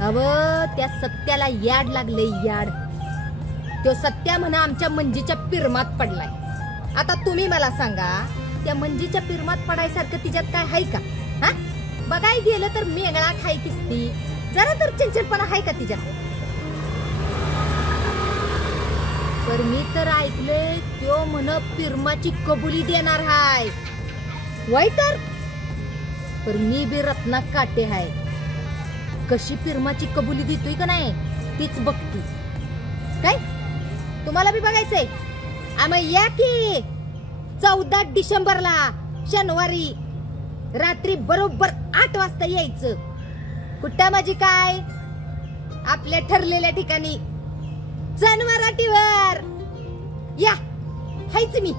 अव त्या सत्याला याड लागले याड. तो सत्या म्हणा आमच्या मंजीच्या पिरमात पडलाय. आता तुम्ही मला सांगा त्या मंजीच्या पिरमात पडायसारखं तिच्यात काय आहे का? हा बघाय गेलं तर मेंगळा खाई किसती जरा तर चिंचटपणा आहे का तिच्यात? तर मी तर ऐकले तो म्हण पिरमाची कबुली देणार हाय. वय तर मी बी रत्ना काटे हाय. कशी पिरमाची कबुली देतोय का नाही तीच बघती. काय तुम्हाला बी बघायचंय? आम्ही या की 14 डिसेंबरला शनिवारी रात्री बरोबर 8 वाजता यायचं. कुठं माझी काय आपल्या ठरलेल्या ठिकाणी जनवराटीवर या. हायच मी.